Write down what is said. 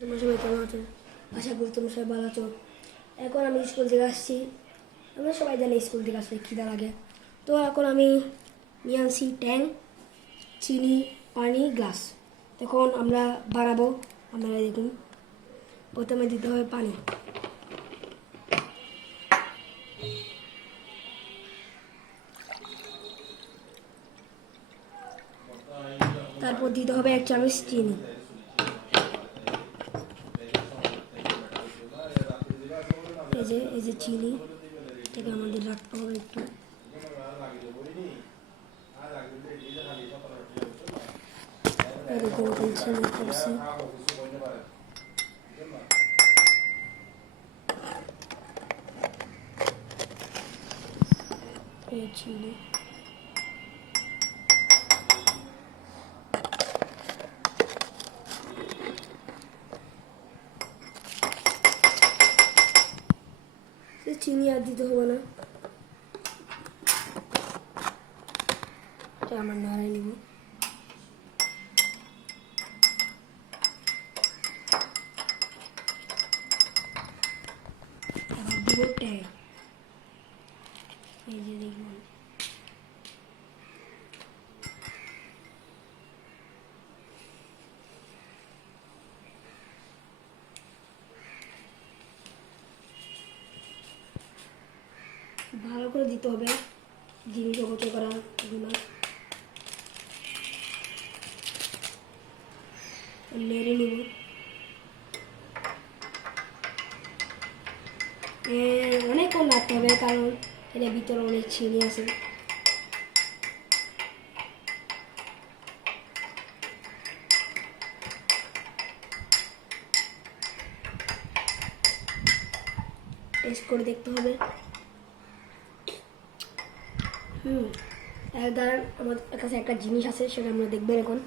তোমরা সবাই কেমন আছো? আশা করি তোমরা সবাই ভালো আছো। এখন আমি স্কুল থেকে আসছি। আমরা সবাই জানি স্কুল থেকে আসলে খিদা লাগে। তো এখন আমি নিয়ে আনছি ট্যাং, চিনি, পানি, গ্লাস। এখন আমরা বানাবো। আপনারা দেখুন, প্রথমে দিতে হবে পানি, তারপর দিতে হবে 1 চামচ চিনি, এই যে চিনি, এটাকে আমাদের রাখতে হবে একটু। এরকম চিনি করছি, চিনি চিনি আর দিতে হবে না, আমরা নাড়াই নিব। দিব ট্যাং, এই যে দেখুন, ভালো করে দিতে হবে জিনিস অপচয় করা এগুলো। নেড়ে নিব, অনেকক্ষণ রাখতে হবে কারণ এর ভিতরে অনেক চিনি আছে। টেস্ট করে দেখতে হবে। দাঁড়ান, আমার কাছে একটা জিনিস আছে, সেটা আমরা দেখবেন এখন।